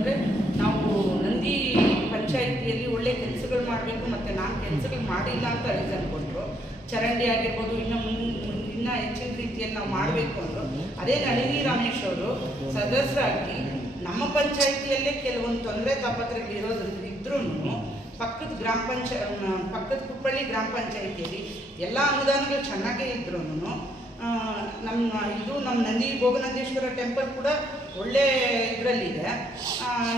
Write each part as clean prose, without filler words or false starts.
ಅಂತಂದರೆ ನಾವು ನಂದಿ ಪಂಚಾಯಿತಿಯಲ್ಲಿ ಒಳ್ಳೆ ಕೆಲಸಗಳು ಮಾಡಬೇಕು, ಮತ್ತು ನಾನು ಕೆಲಸಗಳು ಮಾಡಿಲ್ಲ ಅಂತ ರೀಸನ್ ಕೊಟ್ಟರು. ಚರಂಡಿ ಆಗಿರ್ಬೋದು, ಇನ್ನೂ ಹೆಚ್ಚಿನ ರೀತಿಯಲ್ಲಿ ನಾವು ಮಾಡಬೇಕು ಅಂದರು. ಅದೇ ನಳಿನಿ ರಮೇಶ್ ಅವರು ಸದಸ್ಯರಾಗಿ ನಮ್ಮ ಪಂಚಾಯಿತಿಯಲ್ಲೇ ಕೆಲವೊಂದು ತೊಂದರೆ ತಾಪತ್ರಗಳಿರೋದ್ರಿದ್ರೂ ಪಕ್ಕದ ಪಕ್ಕದ ಕುಪ್ಪಳ್ಳಿ ಗ್ರಾಮ ಪಂಚಾಯಿತಿಯಲ್ಲಿ ಎಲ್ಲ ಅನುದಾನಗಳು ಚೆನ್ನಾಗೇ ಇದ್ರೂ ನಮ್ಮ ನಂದಿ ಭೋಗನಂದೇಶ್ವರ ಟೆಂಪಲ್ ಕೂಡ ಒಳ್ಳೆ ಇದರಲ್ಲಿದೆ.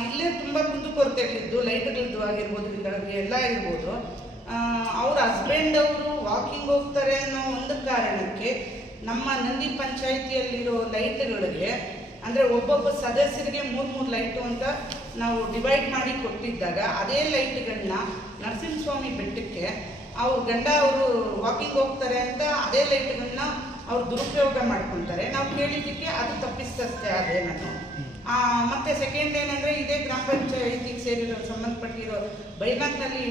ಇಲ್ಲೇ ತುಂಬ ಕುಂದುಕೊರತೆಗಳಿದ್ದು, ಲೈಟ್ಗಳದ್ದು ಆಗಿರ್ಬೋದು, ಎಲ್ಲ ಇರ್ಬೋದು. ಅವ್ರ ಹಸ್ಬೆಂಡ್ ಅವರು ವಾಕಿಂಗ್ ಹೋಗ್ತಾರೆ ಅನ್ನೋ ಒಂದು ಕಾರಣಕ್ಕೆ ನಮ್ಮ ನಂದಿ ಪಂಚಾಯಿತಿಯಲ್ಲಿರೋ ಲೈಟ್ಗಳಿಗೆ ಅಂದರೆ ಒಬ್ಬೊಬ್ಬ ಸದಸ್ಯರಿಗೆ 3 ಲೈಟು ಅಂತ ನಾವು ಡಿವೈಡ್ ಮಾಡಿ ಕೊಟ್ಟಿದ್ದಾಗ ಅದೇ ಲೈಟ್ಗಳನ್ನ ನರಸಿಂಹಸ್ವಾಮಿ ಬೆಟ್ಟಕ್ಕೆ ಅವ್ರ ಗಂಡ ಅವರು ವಾಕಿಂಗ್ ಹೋಗ್ತಾರೆ ಅಂತ ಅದೇ ಲೈಟ್ಗಳನ್ನ ಅವ್ರು ದುರುಪಯೋಗ ಮಾಡ್ಕೊತಾರೆ. ನಾವು ಕೇಳಿದ್ದಕ್ಕೆ ಅದು ತಪ್ಪಿಸ್ತಷ್ಟೇ ಅದೇ ನಾನು. ಮತ್ತು ಸೆಕೆಂಡ್ ಏನಂದರೆ, ಇದೇ ಗ್ರಾಮ ಪಂಚಾಯಿತಿಗೆ ಸೇರಿರೋ ಸಂಬಂಧಪಟ್ಟಿರೋ ಬೈನಾಕ್ನಲ್ಲಿ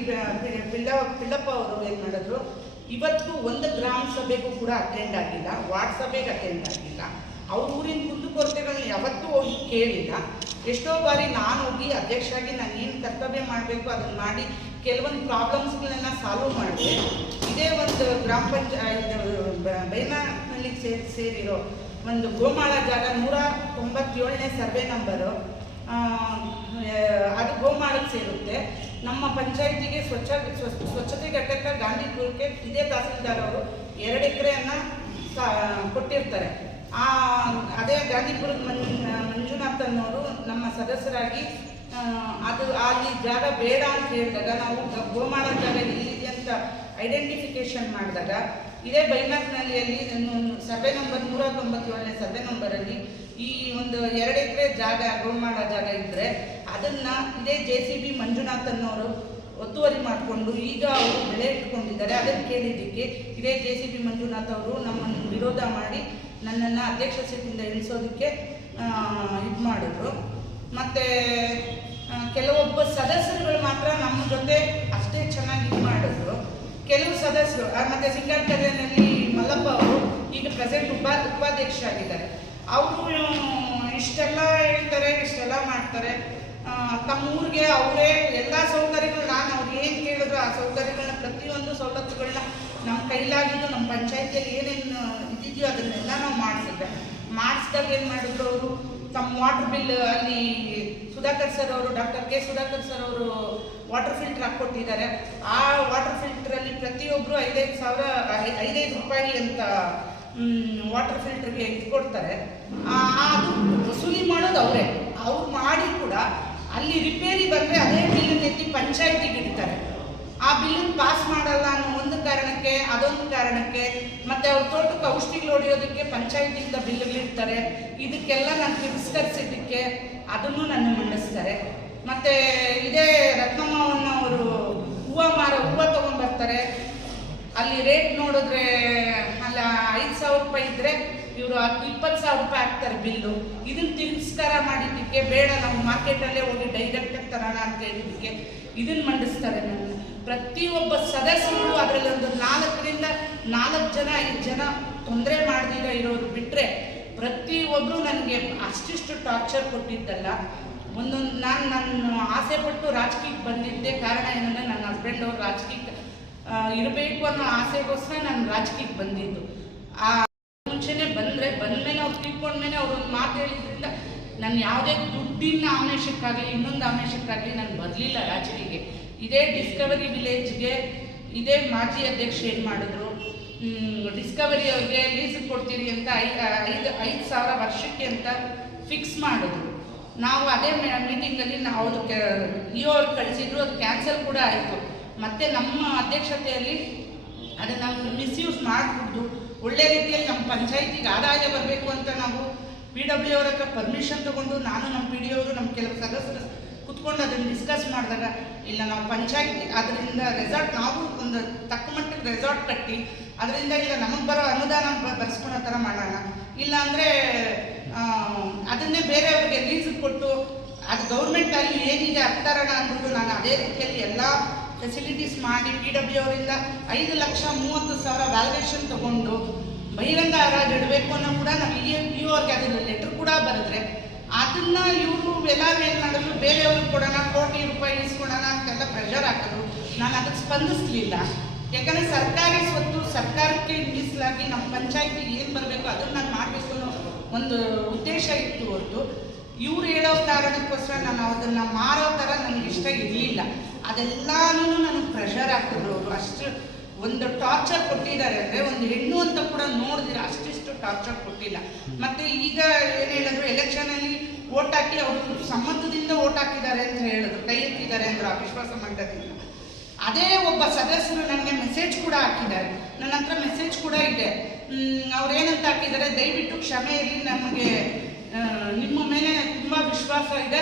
ಪಿಳ್ಳಪ್ಪ ಅವರು ಏನು ಮಾಡಿದ್ರು, ಇವತ್ತು ಒಂದು ಗ್ರಾಮ ಸಭೆಗೂ ಕೂಡ ಅಟೆಂಡ್ ಆಗಿಲ್ಲ, ವಾರ್ಡ್ ಸಭೆಗೆ ಅಟೆಂಡ್ ಆಗಿಲ್ಲ. ಅವ್ರ ಊರಿನ ಕುಂದುಕೊರತೆಗಳನ್ನ ಯಾವತ್ತೂ ಹೋಗಿ ಕೇಳಿಲ್ಲ. ಎಷ್ಟೋ ಬಾರಿ ನಾನು ಹೋಗಿ ಅಧ್ಯಕ್ಷರಾಗಿ ನಾನು ಏನು ಕರ್ತವ್ಯ ಮಾಡಬೇಕು ಅದನ್ನು ಮಾಡಿ ಕೆಲವೊಂದು ಪ್ರಾಬ್ಲಮ್ಸ್ಗಳನ್ನ ಸಾಲ್ವ್ ಮಾಡಿದೆ. ಇದೇ ಒಂದು ಗ್ರಾಮ ಪಂಚಾಯತ್ ಬೈನಾಕ್ನಲ್ಲಿ ಸೇರಿರೋ ಒಂದು ಗೋಮಾಳ ಜಾಗ 197ನೇ ಸರ್ವೆ ನಂಬರು, ಅದು ಗೋಮಾಳಕ್ಕೆ ಸೇರುತ್ತೆ. ನಮ್ಮ ಪಂಚಾಯಿತಿಗೆ ಸ್ವಚ್ಛತೆ ಘಟಕ ಗಾಂಧಿಪುರಕ್ಕೆ ಇದೇ ತಹಸೀಲ್ದಾರ್ ಅವರು 2 ಎಕರೆಯನ್ನು ಕೊಟ್ಟಿರ್ತಾರೆ. ಅದೇ ಗಾಂಧಿಪುರದ ಮಂಜುನಾಥ್ ಅನ್ನೋರು ನಮ್ಮ ಸದಸ್ಯರಾಗಿ ಅದು ಅಲ್ಲಿ ಜಾಗ ಬೇಡ ಅಂತ ಹೇಳಿದಾಗ ನಾವು ಗೋಮಾಳ ಜಾಗ ಎಲ್ಲಿದೆ ಅಂತ ಐಡೆಂಟಿಫಿಕೇಶನ್ ಮಾಡಿದಾಗ ಇದೇ ಬೈನಾಕ್ನಲ್ಲಿಯಲ್ಲಿ ಸರ್ವೆ ನಂಬರ್ 197ನೇ ಸರ್ವೆ ನಂಬರಲ್ಲಿ ಈ ಒಂದು 2 ಎಕರೆ ಜಾಗ ಗೋಮಾಳ ಜಾಗ ಇದ್ದರೆ ಅದನ್ನು ಇದೇ JCB ಮಂಜುನಾಥ್ ಅನ್ನೋರು ಒತ್ತುವರಿ ಮಾಡಿಕೊಂಡು ಈಗ ಅವರು ಬೆಲೆ ಇಟ್ಕೊಂಡಿದ್ದಾರೆ. ಅದನ್ನು ಕೇಳಿದ್ದಕ್ಕೆ ಇದೇ JCB ಮಂಜುನಾಥ್ ಅವರು ನಮ್ಮನ್ನು ವಿರೋಧ ಮಾಡಿ ನನ್ನನ್ನು ಅಧ್ಯಕ್ಷ ಸೀಟಿಂದ ಇಳಿಸೋದಕ್ಕೆ ಇದು ಮಾಡಿದ್ರು. ಮತ್ತು ಕೆಲವೊಬ್ಬ ಸದಸ್ಯರುಗಳು ಮಾತ್ರ ನಮ್ಮ ಜೊತೆ ಅಷ್ಟೇ ಚೆನ್ನಾಗಿ ಇದು ಮಾಡಿದ್ರು. ಕೆಲವು ಸದಸ್ಯರು ಮತ್ತು ಸಿಂಗಾರಕರೆಯಲ್ಲಿ ಮಲ್ಲಪ್ಪ ಅವರು ಈಗ ಪ್ರೆಸೆಂಟ್ ಉಪಾಧ್ಯಕ್ಷರಾಗಿದ್ದಾರೆ. ಅವರು ಇಷ್ಟೆಲ್ಲ ಹೇಳ್ತಾರೆ, ಇಷ್ಟೆಲ್ಲ ಮಾಡ್ತಾರೆ. ತಮ್ಮ ಊರಿಗೆ ಅವರೇ ಎಲ್ಲ ಸೌಕರ್ಯಗಳು ನಾನು ಅವ್ರು ಏನು ಕೇಳಿದ್ರು ಆ ಸೌಕರ್ಯಗಳನ್ನ ಪ್ರತಿಯೊಂದು ಸವಲತ್ತುಗಳನ್ನ ನಮ್ಮ ಕೈಲಾಗಿದ್ದು ನಮ್ಮ ಪಂಚಾಯಿತಿಯಲ್ಲಿ ಏನೇನು ಇದ್ದಿದೆಯೋ ಅದನ್ನೆಲ್ಲ ನಾವು ಮಾಡಿಸಿದಾಗ ಏನು ಮಾಡಿದ್ರು, ಅವರು ತಮ್ಮ ವಾಟರ್ ಬಿಲ್ ಅಲ್ಲಿ ಸುಧಾಕರ್ ಸರ್ ಅವರು ಡಾಕ್ಟರ್ ಕೆ ಸುಧಾಕರ್ ಸರ್ ಅವರು ವಾಟರ್ ಫಿಲ್ಟರ್ ಹಾಕ್ಕೊಟ್ಟಿದ್ದಾರೆ. ಆ ವಾಟರ್ ಫಿಲ್ಟ್ರಲ್ಲಿ ಪ್ರತಿಯೊಬ್ಬರು 5,000 ರೂಪಾಯಿ ಅಂತ ವಾಟರ್ ಫಿಲ್ಟರ್ಗೆ ಇಟ್ಕೊಡ್ತಾರೆ. ಅದು ವಸೂಲಿ ಮಾಡೋದು ಅವರೇ. ಅವ್ರು ಮಾಡಿ ಕೂಡ ಅಲ್ಲಿ ರಿಪೇರಿ ಬಂದರೆ ಅದೇ ಬಿಲ್ಲನ್ನು ಎತ್ತಿ ಪಂಚಾಯಿತಿಗೆ ಇಡ್ತಾರೆ. ಆ ಬಿಲ್ಲನ್ನು ಪಾಸ್ ಮಾಡಲ್ಲ ಅನ್ನೋ ಒಂದು ಕಾರಣಕ್ಕೆ, ಅದೊಂದು ಕಾರಣಕ್ಕೆ, ಮತ್ತು ಅವ್ರ ತೋಟಕ್ಕೆ ಔಷಧಿಗಳು ಹೊಡೆಯೋದಕ್ಕೆ ಪಂಚಾಯಿತಿಯಿಂದ ಬಿಲ್ಗಳಿರ್ತಾರೆ. ಇದಕ್ಕೆಲ್ಲ ನಾನು ತಿರಸ್ಕರಿಸಿದ್ದಕ್ಕೆ ಅದನ್ನು ನನ್ನ ಮಂಡಿಸ್ತಾರೆ. ಮತ್ತು ಇದೇ ರತ್ನಮ್ಮವನ್ನು ಅವರು ಹೂವು ತೊಗೊಂಡ್ಬರ್ತಾರೆ. ಅಲ್ಲಿ ರೇಟ್ ನೋಡಿದ್ರೆ ಅಲ್ಲ 5,000 ರೂಪಾಯಿ ಇದ್ದರೆ ಇವರು 20,000 ರೂಪಾಯಿ ಹಾಕ್ತಾರೆ ಬಿಲ್ಲು. ಇದನ್ನು ತಿರಸ್ಕಾರ ಮಾಡಿದ್ದಕ್ಕೆ ಬೇಡ ನಾವು ಮಾರ್ಕೆಟಲ್ಲೇ ಹೋಗಿ ಡೈರೆಕ್ಟಾಗಿ ತರೋಣ ಅಂತ ಹೇಳಿದ್ದಕ್ಕೆ ಇದನ್ನು ಮಂಡಿಸ್ತಾರೆ. ನನ್ನ ಪ್ರತಿಯೊಬ್ಬ ಸದಸ್ಯರು ಅದರಲ್ಲಿ ಒಂದು 4 ಜನ 5 ಜನ ತೊಂದರೆ ಮಾಡ್ದಿರ ಇರೋರು ಬಿಟ್ಟರೆ ಪ್ರತಿಯೊಬ್ಬರು ನನಗೆ ಅಷ್ಟಿಷ್ಟು ಟಾರ್ಚರ್ ಕೊಟ್ಟಿದ್ದಲ್ಲ. ನಾನು ಆಸೆ ಪಟ್ಟು ರಾಜಕೀಯಕ್ಕೆ ಬಂದಿದ್ದೆ. ಕಾರಣ ಏನಂದರೆ ನನ್ನ ಹಸ್ಬೆಂಡ್ ಅವರು ರಾಜಕೀಯಕ್ಕೆ ಇರಬೇಕು ಅನ್ನೋ ಆಸೆಗೋಸ್ಕರ ನಾನು ರಾಜಕೀಯಕ್ಕೆ ಬಂದಿದ್ದು. ಮುಂಚೆನೇ ಬಂದಮೇಲೆ ಅವ್ರು ತಿಳ್ಕೊಂಡ್ಮೇಲೆ ಅವ್ರು ಒಂದು ಮಾತು ಹೇಳಿದ್ರಿಂದ ನಾನು ಯಾವುದೇ ದುಡ್ಡಿನ ಆಮಿಷಕ್ಕಾಗಲಿ ಇನ್ನೊಂದು ಆಮಿಷಕ್ಕಾಗಲಿ ನಾನು ಬರಲಿಲ್ಲ ರಾಜಕೀಯಕ್ಕೆ. ಇದೇ ಡಿಸ್ಕವರಿ ವಿಲೇಜ್ಗೆ ಇದೇ ಮಾಜಿ ಅಧ್ಯಕ್ಷ ಏನು ಮಾಡಿದ್ರು, ಡಿಸ್ಕವರಿ ಅವ್ರಿಗೆ ಲೀಸ್ ಕೊಡ್ತೀರಿ ಅಂತ 5,000 ವರ್ಷಕ್ಕೆ ಅಂತ ಫಿಕ್ಸ್ ಮಾಡಿದ್ರು. ನಾವು ಅದೇ ಮೀಟಿಂಗಲ್ಲಿ ನಾವು ಅದಕ್ಕೆ ಅವ್ರು ಕಳಿಸಿದ್ರು, ಅದು ಕ್ಯಾನ್ಸಲ್ ಕೂಡ ಆಯಿತು. ಮತ್ತು ನಮ್ಮ ಅಧ್ಯಕ್ಷತೆಯಲ್ಲಿ ಅದನ್ನು ನಾವು ಮಿಸ್ಯೂಸ್ ಮಾಡಿಬಿಟ್ಟು ಒಳ್ಳೆ ರೀತಿಯಲ್ಲಿ ನಮ್ಮ ಪಂಚಾಯಿತಿಗೆ ಆದಾಯ ಬರಬೇಕು ಅಂತ ನಾವು PW ಅವ್ರ ಹತ್ರ ಪರ್ಮಿಷನ್ ತೊಗೊಂಡು ನಾನು ನಮ್ಮ PD ಅವರು ನಮ್ಮ ಕೆಲವು ಸದಸ್ಯರು ಕುತ್ಕೊಂಡು ಅದನ್ನು ಡಿಸ್ಕಸ್ ಮಾಡಿದಾಗ ಇಲ್ಲ ನಾವು ಪಂಚಾಯಿತಿ ಅದರಿಂದ ರೆಸಾರ್ಟ್ ನಾವು ಒಂದು ತಕ್ಕ ಮಟ್ಟಿಗೆ ರೆಸಾರ್ಟ್ ಕಟ್ಟಿ ಅದರಿಂದ ಇಲ್ಲ ನಮಗೆ ಬರೋ ಅನುದಾನ ಬರ್ಸ್ಕೊಳೋ ಥರ ಮಾಡೋಣ, ಇಲ್ಲಾಂದರೆ ಅದನ್ನೇ ಬೇರೆಯವ್ರಿಗೆ ಲೀಸ್ ಕೊಟ್ಟು ಅದು ಗೌರ್ಮೆಂಟಲ್ಲಿ ಏನಿದೆ ಹತ್ತಾರಣ ಅಂದ್ಬಿಟ್ಟು ನಾನು ಅದೇ ರೀತಿಯಲ್ಲಿ ಎಲ್ಲ ಫೆಸಿಲಿಟೀಸ್ ಮಾಡಿ PW ಅವರಿಂದ 5,30,000 ವ್ಯಾಲ್ಯೂಯೇಷನ್ ತೊಗೊಂಡು ಬಹಿರಂಗ ಹರಾಜು ಇಡಬೇಕು ಅನ್ನೋ ಕೂಡ ನಾವು ಅವ್ರಿಗೆ ಅದನ್ನು ಲೆಟ್ರ್ ಕೂಡ ಬರೆದ್ರೆ ಅದನ್ನ ಇವರು ಎಲ್ಲ ಏನು ಮಾಡಿದ್ರು, ಬೇರೆಯವ್ರಿಗೆ ಕೊಡೋಣ, ಕೋಟಿ ರೂಪಾಯಿ ಇಸ್ಕೊಡೋಣ ಅಂತೆಲ್ಲ ಪ್ರೆಷರ್ ಹಾಕಿದ್ರು. ನಾನು ಅದಕ್ಕೆ ಸ್ಪಂದಿಸ್ಲಿಲ್ಲ. ಯಾಕಂದರೆ ಸರ್ಕಾರಿ ಸ್ವತ್ತು ಸರ್ಕಾರಕ್ಕೆ ಮೀಸಲಾಗಿ ನಮ್ಮ ಪಂಚಾಯತಿಗೆ ಏನು ಬರಬೇಕು ಅದನ್ನು ನಾನು ಮಾಡಬೇಕು ಅನ್ನೋ ಒಂದು ಉದ್ದೇಶ ಇತ್ತು ಹೊರತು ಇವ್ರು ಹೇಳೋ ಕಾರಣಕ್ಕೋಸ್ಕರ ನಾನು ಅದನ್ನು ಮಾರೋ ಥರ ನನಗೆ ಇಷ್ಟ ಇರಲಿಲ್ಲ. ಅದೆಲ್ಲನೂ ನನಗೆ ಪ್ರೆಷರ್ ಹಾಕಿದ್ರು ಅವರು. ಅಷ್ಟು ಒಂದು ಟಾರ್ಚರ್ ಕೊಟ್ಟಿದ್ದಾರೆ ಅಂದರೆ ಒಂದು ಹೆಣ್ಣು ಅಂತ ಕೂಡ ನೋಡಿದ್ರೆ ಅಷ್ಟಿಷ್ಟು ಟಾರ್ಚರ್ ಕೊಟ್ಟಿಲ್ಲ. ಮತ್ತು ಈಗ ಏನು ಹೇಳಿದ್ರು, ಎಲೆಕ್ಷನಲ್ಲಿ ಓಟ್ ಹಾಕಿ ಅವರು ಸಮ್ಮತದಿಂದ ಓಟ್ ಹಾಕಿದ್ದಾರೆ ಅಂತ ಹೇಳಿದ್ರು, ಕೈ ಎತ್ತಿದ್ದಾರೆ ಅಂದರು ಅವಿಶ್ವಾಸ ಮಟ್ಟದಿಂದ. ಅದೇ ಒಬ್ಬ ಸದಸ್ಯರು ನನಗೆ ಮೆಸೇಜ್ ಕೂಡ ಹಾಕಿದ್ದಾರೆ, ನನ್ನ ಹತ್ರ ಮೆಸೇಜ್ ಕೂಡ ಇದೆ. ಅವ್ರೇನಂತ ಹಾಕಿದ್ದಾರೆ, ದಯವಿಟ್ಟು ಕ್ಷಮೆ ಇರಲಿ, ನಮಗೆ ನಿಮ್ಮ ಮೇಲೆ ತುಂಬ ವಿಶ್ವಾಸ ಇದೆ,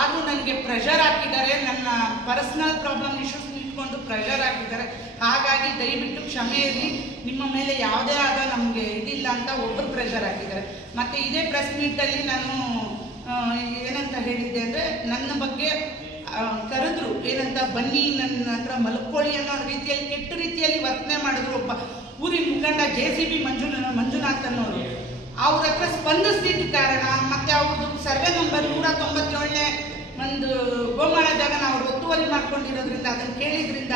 ಆದರೂ ನನಗೆ ಪ್ರೆಷರ್ ಹಾಕಿದ್ದಾರೆ, ನನ್ನ ಪರ್ಸ್ನಲ್ ಪ್ರಾಬ್ಲಮ್ ಇಶ್ಯೂಸ್ ಇಟ್ಕೊಂಡು ಪ್ರೆಷರ್ ಹಾಕಿದ್ದಾರೆ, ಹಾಗಾಗಿ ದಯವಿಟ್ಟು ಕ್ಷಮೆ ಇರಲಿ, ನಿಮ್ಮ ಮೇಲೆ ಯಾವುದೇ ಆದ ನಮಗೆ ಇದಿಲ್ಲ ಅಂತ ಒಬ್ಬರು ಪ್ರೆಷರ್ ಹಾಕಿದ್ದಾರೆ. ಮತ್ತು ಇದೇ ಪ್ರೆಸ್ ಮೀಟಲ್ಲಿ ನಾನು ಏನಂತ ಹೇಳಿದ್ದೆ ಅಂದರೆ, ನನ್ನ ಬಗ್ಗೆ ಕರೆದ್ರು, ಏನಂತ ಬನ್ನಿ ನನ್ನ ಹತ್ರ ಮಲ್ಕೊಳ್ಳಿ ಅನ್ನೋ ರೀತಿಯಲ್ಲಿ ಕೆಟ್ಟ ರೀತಿಯಲ್ಲಿ ವರ್ತನೆ ಮಾಡಿದ್ರು ಒಬ್ಬ ಊರಿನ ಮುಖಂಡ JCB ಮಂಜುನಾಥ್ ಅನ್ನೋರು. ಅವ್ರ ಹತ್ರ ಸ್ಪಂದಿಸ್ದಿದ್ದ ಕಾರಣ ಮತ್ತು ಅವ್ರದ್ದು ಸರ್ವೆ ನಂಬರ್ 197ನೇ ಒಂದು ಗೋಮಾಳ ಜಾಗನ ಅವ್ರು ಒತ್ತುವರಿ ಮಾಡ್ಕೊಂಡಿರೋದ್ರಿಂದ ಅದನ್ನು ಕೇಳಿದ್ರಿಂದ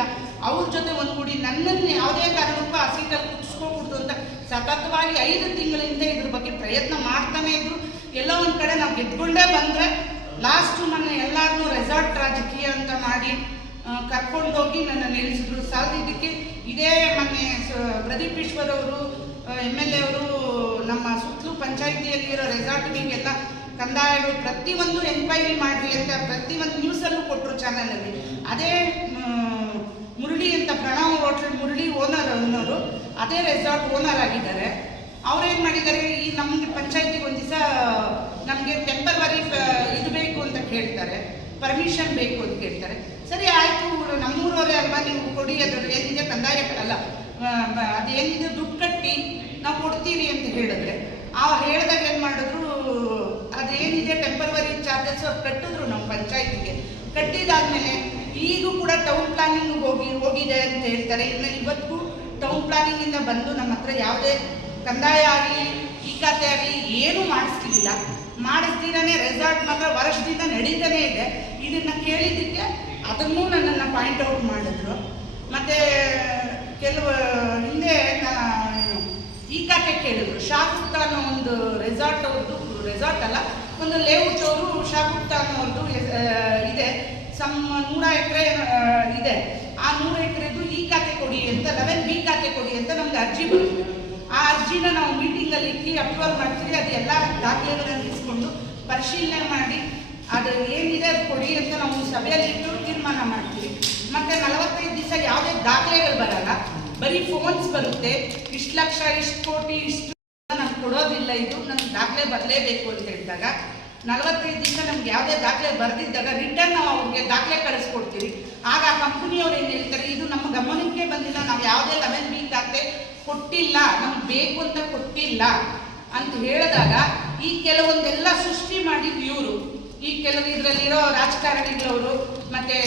ಅವ್ರ ಜೊತೆ ಒಂದ್ಗೂಡಿ ನನ್ನನ್ನು ಯಾವುದೇ ಕಾರಣಕ್ಕೂ ಆ ಸೀಟಲ್ಲಿ ಕುದಿಸ್ಕೊಬಿಡ್ತು ಅಂತ ಸತತವಾಗಿ 5 ತಿಂಗಳಿಂದ ಇದ್ರ ಬಗ್ಗೆ ಪ್ರಯತ್ನ ಮಾಡ್ತಾನೆ ಇದ್ರು. ಎಲ್ಲೋ ಒಂದು ಕಡೆ ನಾವು ಗೆದ್ಕೊಂಡೇ ಬಂದರೆ ಲಾಸ್ಟು ಮೊನ್ನೆ ಎಲ್ಲರನ್ನೂ ರೆಸಾರ್ಟ್ ರಾಜಕೀಯ ಅಂತ ಮಾಡಿ ಕರ್ಕೊಂಡೋಗಿ ನನ್ನ ನಿಲ್ಲಿಸಿದ್ರು. ಸಾಲದಿದ್ದಕ್ಕೆ ಇದೇ ಮೊನ್ನೆ ಪ್ರದೀಪ್ ಈಶ್ವರ್ ಅವರು MLA ಅವರು ನಮ್ಮ ಸುತ್ತಲೂ ಪಂಚಾಯಿತಿಯಲ್ಲಿರೋ ರೆಸಾರ್ಟ್ಗಳಿಗೆಲ್ಲ ಕಂದಾಯಗಳು ಪ್ರತಿಯೊಂದು ಎನ್ಕ್ವೈರಿ ಮಾಡಿರಿ ಅಂತ ಪ್ರತಿಯೊಂದು ನ್ಯೂಸಲ್ಲೂ ಕೊಟ್ಟರು ಚಾನಲಲ್ಲಿ. ಅದೇ ಮುರಳಿ ಅಂತ ಪ್ರಣವ್ ಹೋಟ್ಲ್ ಮುರಳಿ ಓನರ್ ಅನ್ನೋರು ಅದೇ ರೆಸಾರ್ಟ್ ಓನರ್ ಆಗಿದ್ದಾರೆ. ಅವ್ರೇನು ಮಾಡಿದ್ದಾರೆ, ಈ ನಮಗೆ ಪಂಚಾಯತಿಗೆ ಒಂದು ದಿವಸ ನಮಗೆ ಟೆಂಪರವರಿ ಇದು ಬೇಕು ಅಂತ ಕೇಳ್ತಾರೆ, ಪರ್ಮಿಷನ್ ಬೇಕು ಅಂತ ಕೇಳ್ತಾರೆ. ಸರಿ ಆಯಿತು, ನಮ್ಮೂರವರೇ ಅಲ್ವಾ, ನೀವು ಕೊಡಿ, ಅದು ಏನಿದೆ ಕಂದಾಯ ಅಲ್ಲ ಅದೇನಿದೆ ದುಡ್ಡು ಕಟ್ಟಿ ನಾವು ಕೊಡ್ತೀವಿ ಅಂತ ಹೇಳಿದ್ರೆ, ಆ ಹೇಳಿದಾಗ ಏನು ಮಾಡಿದ್ರು, ಅದೇನಿದೆ ಟೆಂಪರವರಿ ಚಾರ್ಜಸ್ ಅವ್ರು ಕಟ್ಟಿದ್ರು ನಮ್ಮ ಪಂಚಾಯತಿಗೆ. ಕಟ್ಟಿದಾದ್ಮೇಲೆ ಈಗೂ ಕೂಡ ಟೌನ್ ಪ್ಲಾನಿಂಗ್ ಹೋಗಿದೆ ಅಂತ ಹೇಳ್ತಾರೆ. ಇನ್ನು ಇವತ್ತು ಟೌನ್ ಪ್ಲಾನಿಂಗಿಂದ ಬಂದು ನಮ್ಮ ಹತ್ರ ಯಾವುದೇ ಕಂದಾಯ ಆಗಲಿ ಈ ಖಾತೆ ಆಗಲಿ ಏನೂ ಮಾಡಿಸ್ತಿಲ್ಲ. ಮಾಡಿಸ್ತೀರೇ ರೆಸಾರ್ಟ್ ಮಾತ್ರ ವರ್ಷದಿಂದ ನಡೀತಾನೆ ಇದೆ. ಇದನ್ನು ಕೇಳಿದ್ದಕ್ಕೆ ಅದನ್ನೂ ನನ್ನನ್ನು ಪಾಯಿಂಟ್ ಔಟ್ ಮಾಡಿದ್ರು. ಮತ್ತು ಕೆಲವು ಹಿಂದೆ ಈ ಖಾತೆ ಕೇಳಿದ್ರು, ಶಾಗುಪ್ತಾ ಅನ್ನೋ ಒಂದು ರೆಸಾರ್ಟ್ ಅವ್ರದ್ದು, ರೆಸಾರ್ಟ್ ಅಲ್ಲ ಒಂದು ಲೇಔಟ್ ಅವರು ಶಾಗುಪ್ತಾ ಅನ್ನೋರ್ದು ಇದೆ, 100 ಎಕರೆ ಇದೆ. ಆ 100 ಎಕರೆದು ಈ ಖಾತೆ ಕೊಡಿ ಅಂತ 11B ಖಾತೆ ಕೊಡಿ ಅಂತ ನಮ್ಗೆ ಅರ್ಜಿ ಬರುತ್ತೆ. ಆ ಅರ್ಜಿನ ನಾವು ಮೀಟಿಂಗಲ್ಲಿ ಇಕ್ಕಿ ಅಪ್ರೂವಲ್ ಮಾಡ್ತೀವಿ. ಅದು ಎಲ್ಲ ದಾಖಲೆಗಳನ್ನು ಇಸ್ಕೊಂಡು ಪರಿಶೀಲನೆ ಮಾಡಿ ಅದು ಏನಿದೆ ಅದು ಕೊಡಿ ಅಂತ ನಾವು ಸಭೆಯಲ್ಲಿ ಇಟ್ಟು ತೀರ್ಮಾನ ಮಾಡ್ತೀವಿ. ಮತ್ತು 45 ದಿವಸ ಯಾವುದೇ ದಾಖಲೆಗಳು ಬರಲ್ಲ, ಬರೀ ಫೋನ್ಸ್ ಬರುತ್ತೆ, ಇಷ್ಟು ಲಕ್ಷ, ಇಷ್ಟು ಕೋಟಿ, ಇಷ್ಟು ನಮ್ಗೆ ಕೊಡೋದಿಲ್ಲ, ಇದು ನಮ್ಗೆ ದಾಖಲೆ ಬರಲೇಬೇಕು ಅಂತ ಹೇಳಿದಾಗ 45 ದಿವಸ ನಮ್ಗೆ ಯಾವುದೇ ದಾಖಲೆ ಬರೆದಿದ್ದಾಗ ರಿಟರ್ನ್ ನಾವು ಅವ್ರಿಗೆ ದಾಖಲೆ ಕಳಿಸ್ಕೊಡ್ತೀವಿ. ಆಗ ಆ ಕಂಪ್ನಿಯವ್ರು ಏನು ಹೇಳ್ತಾರೆ, ಇದು ನಮ್ಮ ಗಮನಕ್ಕೆ ಬಂದಿಲ್ಲ, ನಾವು ಯಾವುದೇ 11B ಖಾತೆ ಕೊಟ್ಟಿಲ್ಲ, ನಮ್ಗೆ ಬೇಕು ಅಂತ ಕೊಟ್ಟಿಲ್ಲ ಅಂತ ಹೇಳಿದಾಗ ಈ ಕೆಲವೊಂದೆಲ್ಲ ಸೃಷ್ಟಿ ಮಾಡಿದ್ದು ಇವರು, ಈ ಕೆಲವು ಇದರಲ್ಲಿರೋ ರಾಜಕಾರಣಿಗಳವರು ಮತ್ತು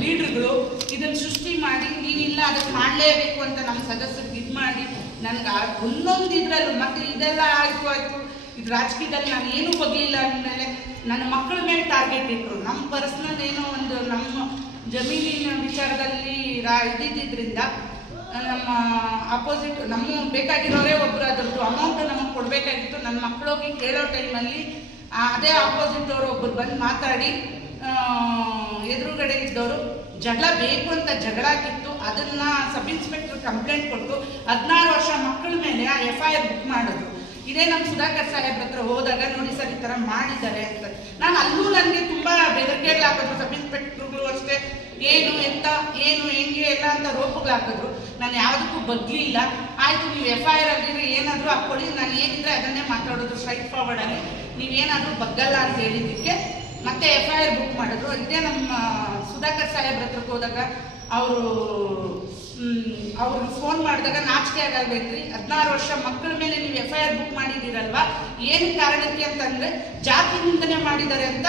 ಲೀಡ್ರುಗಳು ಇದನ್ನು ಸೃಷ್ಟಿ ಮಾಡಿ ನೀನಿಲ್ಲ ಅದಕ್ಕೆ ಮಾಡಲೇಬೇಕು ಅಂತ ನಮ್ಮ ಸದಸ್ಯರಿಗೆ ಇದು ಮಾಡಿ ನನಗೆ ಒಂದೊಂದು ಇದರಲ್ಲೂ ಮತ್ತು ಇದೆಲ್ಲ ಆಯಿತು ಇದು ರಾಜಕೀಯದಲ್ಲಿ ನಾನು ಏನೂ ಬಗ್ಲಿಲ್ಲ ಅಂದಮೇಲೆ ನನ್ನ ಮಕ್ಕಳ ಮೇಲೆ ಟಾರ್ಗೆಟ್ ಇಟ್ಟರು. ನಮ್ಮ ಪರ್ಸ್ನಲ್ ಏನೋ ಒಂದು ನಮ್ಮ ಜಮೀನಿನ ವಿಚಾರದಲ್ಲಿ ಇದ್ದಿದ್ದರಿಂದ ನಮ್ಮ ಅಪೋಸಿಟ್ ನಮ್ಮ ಬೇಕಾಗಿರೋರೇ ಒಬ್ಬರು ಅದರದ್ದು ಅಮೌಂಟು ನಮಗೆ ಕೊಡಬೇಕಾಗಿತ್ತು. ನನ್ನ ಮಕ್ಕಳೋಗಿ ಕೇಳೋ ಟೈಮಲ್ಲಿ ಅದೇ ಆಪೋಸಿಟ್ ಅವರು ಒಬ್ಬರು ಬಂದು ಮಾತಾಡಿ ಎದುರುಗಡೆ ಇದ್ದವರು ಜಗಳ ಬೇಕು ಅಂತ ಜಗಳ ಕಿತ್ತು ಅದನ್ನು ಸಬ್ ಇನ್ಸ್ಪೆಕ್ಟರ್ ಕಂಪ್ಲೇಂಟ್ ಕೊಟ್ಟು 16 ವರ್ಷ ಮಕ್ಕಳ ಮೇಲೆ FIR ಬುಕ್ ಮಾಡಿದ್ರು. ಇದೇ ನಮ್ಮ ಸುಧಾಕರ್ ಸಾಹೇಬ್ರ ಹತ್ರ ಹೋದಾಗ ನೋಡಿ ಸರ್ ಈ ಥರ ಮಾಡಿದ್ದಾರೆ ಅಂತ. ನಾನು ಅಲ್ಲೂ ನನಗೆ ತುಂಬ ಬೆದರಿಕೆಗಳು ಹಾಕಿದ್ರು, ಸಬ್ ಇನ್ಸ್ಪೆಕ್ಟ್ರುಗಳು ಅಷ್ಟೇ, ಏನು ಎಂತ ಏನು ಹೆಂಗೆ ಎಲ್ಲ ಅಂತ ರೋಪಗಳು ಹಾಕಿದ್ರು. ನಾನು ಯಾವುದಕ್ಕೂ ಬಗ್ಲಿಲ್ಲ. ಆಯಿತು ನೀವು FIR ಆಗಿದ್ರೆ ಏನಾದರೂ ಹಾಕ್ಕೊಳ್ಳಿ, ನಾನು ಏನಿದ್ರೆ ಅದನ್ನೇ ಮಾತಾಡೋದು ಸ್ಟ್ರೈಟ್ ಫಾರ್ವರ್ಡ್ ಆಗಿ, ನೀವೇನಾದರೂ ಬಗ್ಗಲ್ಲ ಅಂತ ಹೇಳಿದ್ದಕ್ಕೆ ಮತ್ತೆ FIR ಬುಕ್ ಮಾಡಿದ್ರು. ಇದೇ ನಮ್ಮ ಸುಧಾಕರ್ ಸಾಹೇಬ್ರ ಹತ್ರಕ್ಕೆ ಹೋದಾಗ ಅವರು ಫೋನ್ ಮಾಡಿದಾಗ ನಾಚಿಕೆ ಆಗಬೇಕ್ರಿ, 16 ವರ್ಷ ಮಕ್ಕಳ ಮೇಲೆ ನೀವು FIR ಬುಕ್ ಮಾಡಿದ್ದೀರಲ್ವಾ, ಏನು ಕಾರಣಕ್ಕೆ ಅಂತಂದರೆ ಜಾತಿ ನಿಂದನೆ ಮಾಡಿದ್ದಾರೆ ಅಂತ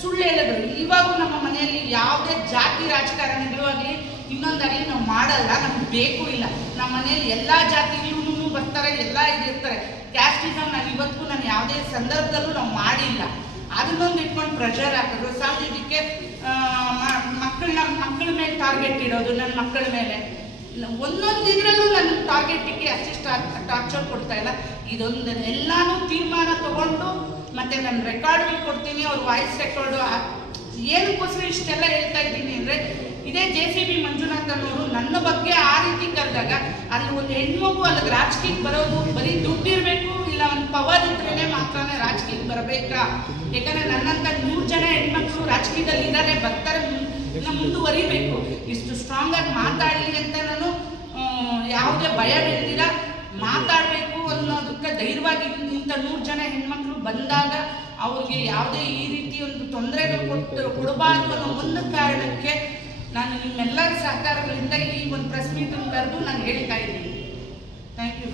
ಸುಳ್ಳು ಹೇಳಿದ್ರು. ಇವಾಗೂ ನಮ್ಮ ಮನೆಯಲ್ಲಿ ಯಾವುದೇ ಜಾತಿ ರಾಜಕಾರಣಿಗಳು ಆಗಲಿ ಇನ್ನೊಂದಾಗಲಿ ನಾವು ಮಾಡಲ್ಲ, ನಮ್ಗೆ ಬೇಕು ಇಲ್ಲ. ನಮ್ಮ ಮನೆಯಲ್ಲಿ ಎಲ್ಲ ಜಾತಿಗಳೂ ಬರ್ತಾರೆ, ಎಲ್ಲ ಇದಿರ್ತಾರೆ. ಕ್ಯಾಸ್ಟಿಸಮ್ ನಾನು ಇವತ್ತಿಗೂ ನಾನು ಯಾವುದೇ ಸಂದರ್ಭದಲ್ಲೂ ನಾವು ಮಾಡಿಲ್ಲ. ಅದನ್ನೊಂದು ಇಟ್ಕೊಂಡು ಪ್ರೆಷರ್ ಹಾಕಿದ್ರು. ಸಾಕು ಇದಕ್ಕೆ ಮಕ್ಕಳ ಮೇಲೆ ಟಾರ್ಗೆಟ್ ಇಡೋದು, ನನ್ನ ಮಕ್ಕಳ ಮೇಲೆ ಒಂದೊಂದು ಇದರಲ್ಲೂ ನನ್ನ ಟಾರ್ಗೆಟಿಗೆ ಅಸಿಸ್ಟ್ ಟಾರ್ಚರ್ ಕೊಡ್ತಾ ಇಲ್ಲ. ಇದೊಂದು ಎಲ್ಲಾನು ತೀರ್ಮಾನ ತಗೊಂಡು ಮತ್ತೆ ನಾನು ರೆಕಾರ್ಡ್ ಕೊಡ್ತೀನಿ, ಅವ್ರ ವಾಯ್ಸ್ ರೆಕಾರ್ಡು. ಏನಕ್ಕೋಸ್ಕರ ಇಷ್ಟೆಲ್ಲ ಹೇಳ್ತಾ ಇದ್ದೀನಿ ಅಂದರೆ, ಇದೇ JCB ಮಂಜುನಾಥ್ ಅನ್ನೋರು ನನ್ನ ಬಗ್ಗೆ ಆ ರೀತಿ ಕರೆದಾಗ ಅಲ್ಲಿ ಒಂದು ಹೆಣ್ಮಗು ಅಲ್ಲಿಗೆ ರಾಜಕೀಯಕ್ಕೆ ಬರೋದು ಬರೀ ದುಡ್ಡಿರಬೇಕು, ಇಲ್ಲ ಒಂದು ಪವರ್ ಇದ್ರೇ ಮಾತ್ರನೇ ರಾಜಕೀಯಕ್ಕೆ ಬರಬೇಕಾ? ಯಾಕಂದರೆ ನನ್ನಂಥ 100 ಜನ ಹೆಣ್ಮಕ್ಳು ರಾಜಕೀಯದಲ್ಲಿ ಇದ್ದಾರೆ, ಬರ್ತಾರೆ, ಮುಂದುವರಿಬೇಕು. ಇಷ್ಟು ಸ್ಟ್ರಾಂಗಾಗಿ ಮಾತಾಡಲಿ ಅಂತ ನಾನು ಯಾವುದೇ ಭಯ ಬೀಳ್ದಿರ ಮಾತಾಡಬೇಕು ಅನ್ನೋದಕ್ಕೆ ಧೈರ್ಯವಾಗಿ ಇಂಥ 100 ಜನ ಹೆಣ್ಮಕ್ಳು ಬಂದಾಗ ಅವ್ರಿಗೆ ಯಾವುದೇ ಈ ರೀತಿ ಒಂದು ತೊಂದರೆಗಳು ಕೊಡಬಾರ್ದು ಅನ್ನೋ ಒಂದು ಕಾರಣಕ್ಕೆ ನಾನು ನಿಮ್ಮೆಲ್ಲರ ಸಹಕಾರಗಳಿಂದ ಈ ಒಂದು ಪ್ರೆಸ್ ಮೀಟನ್ನು ಕರೆದು ನಾನು ಹೇಳ್ತಾ ಇದ್ದೀನಿ. Thank you.